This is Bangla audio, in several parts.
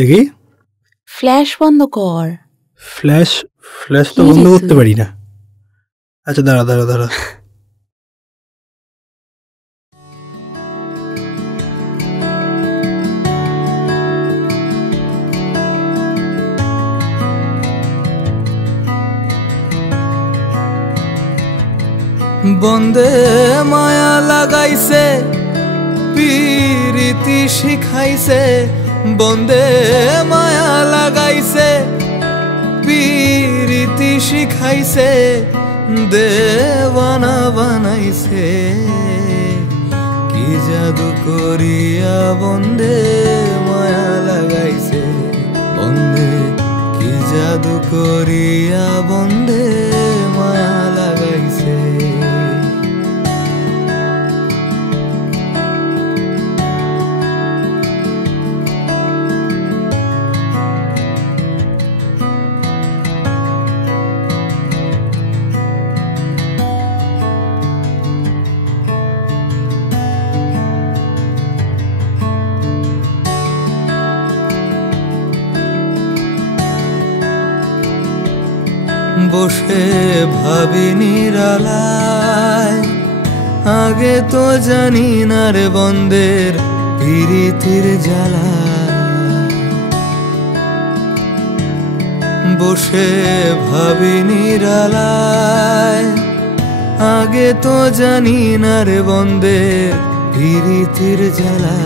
দেখি ফ্ল্যাশ বন্ধ কর। ফ্ল্যাশ ফ্ল্যাশ তো কি বন্ধ রে করতে তুই? পারি না। আচ্ছা দাঁড়া দাঁড়া দাঁড়া বন্দে মায়া লাগাইছে পিরিতি শিখাইছে, বন্দে মায়া লাগাইছে পিরিতি শিখাইছে, দেওয়ানা বানাইছে কি জাদু করিয়া বন্দে মায়া লাগাইছে, বন্দে কি জাদু করিয়া বন্দে মায়া লাগাইছে। বসে ভাবি নিরালায়, আগে তো জানি না রে বন্দের পিরিতির জ্বালা। বসে ভাবি নিরালায়, আগে তো জানি না রে বন্দের পিরিতির জ্বালা।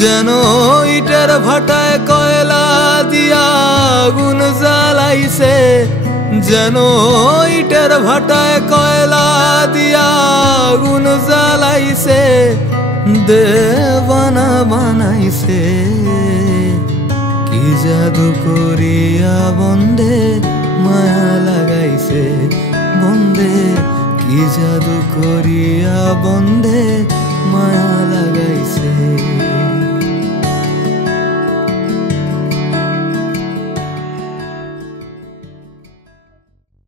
যেন ইটের ভাটায় কয়লা দিয়া আগুন জ্বালাইছে, যেন ইটের ভাটায় কয়লা দিয়া আগুন জ্বালাইছে, দেওয়ানা বানাইছে কি জাদু করিয়া বন্দে মায়া লাগাইছে, বন্দে কি জাদু করিয়া বন্দে মায়া লাগাইছে।